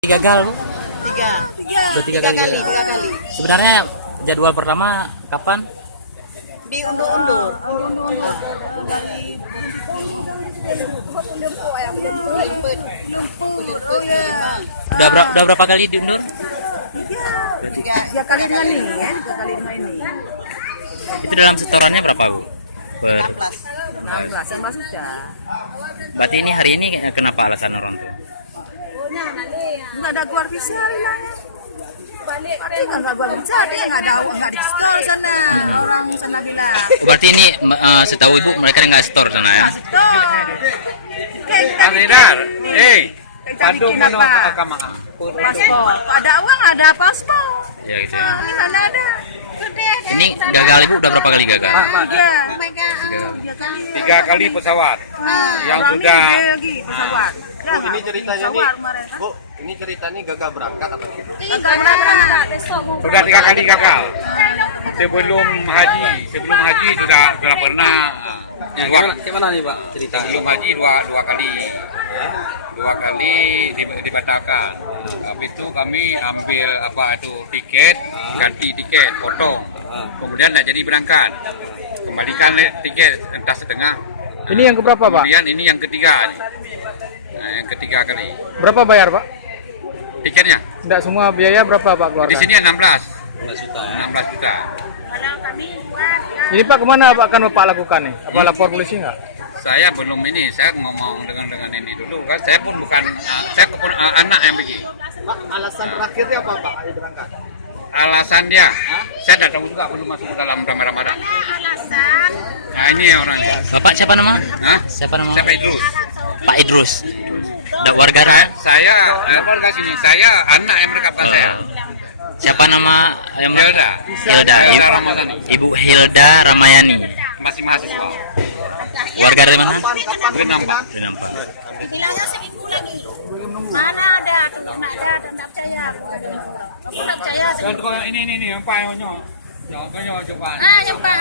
Gagal, Bu? Tiga kali. Sebenarnya jadwal pertama kapan? Diundur-undur. Udah berapa kali diundur? Tiga kali dengan ini ya, 3 kali dengan ini. Itu dalam setorannya berapa, Bu? 16 sudah. Berarti ini hari ini kenapa alasan orang tua? Nggak ada keluar visa hilangnya. Berarti nggak keluar visa, dia nggak ada uang, nggak di store sana. Orang sana hilang. Berarti ini setahu Ibu mereka nggak store sana ya? Aridar, pandu mono kamaha. Paspor. Ada uang, ada paspor. Ya gitu ya. Di sana ada. Ini gagal Ibu udah berapa kali gagal? Tiga kali pesawat. Yang Orang sudah. ini lagi pesawat. Bu, ini ceritanya nih, Pesawat kemarin. Bu, ini ceritanya gagal berangkat apa sih? Enggak, besok mau Sudah 3 kali gagal. Sebelum haji sudah pernah. Ya, gimana nih Pak cerita? Sebelum haji dua kali. Dua kali dibatalkan. Habis itu kami ambil tiket, ganti tiket, potong. Kemudian tidak jadi berangkat. Kembalikan tiket entah setengah. Ini yang keberapa, Pak? Kemudian ini yang ketiga. Nah, yang ketiga kali. Berapa bayar, Pak? Tiketnya Tidak semua biaya berapa, Pak, di keluarkan? sini 16 juta ya. 16 juta. Ini, Pak, kemana Pak akan Bapak lakukan nih? Apa lapor polisi nggak? Saya belum ini, saya ngomong dengan ini dulu kan. Saya pun bukan anak yang pergi. Pak, alasan terakhirnya apa Pak ayo berangkat? Alasan dia, saya tidak tahu juga, belum masuk ke dalam Ramadan. Nah ini orangnya. Bapak siapa nama? Hah? Siapa nama? Siapa Idrus? Pak Idrus. Warga mana? Saya keluarga sini. Saya anak yang berkapal saya. Siapa nama yang Hilda. Hilda. Hilda Ramadhani. Ibu Hilda Ramayani. Masih mahasiswa. Warga dari mana? Kapan Kenapa? kemungkinan? Bilangnya seminggu lagi. Mana ada, nak ada, tak percaya. Aku tak percaya. Dan ini yang Pak Yonyo. Coba. Yang Pak.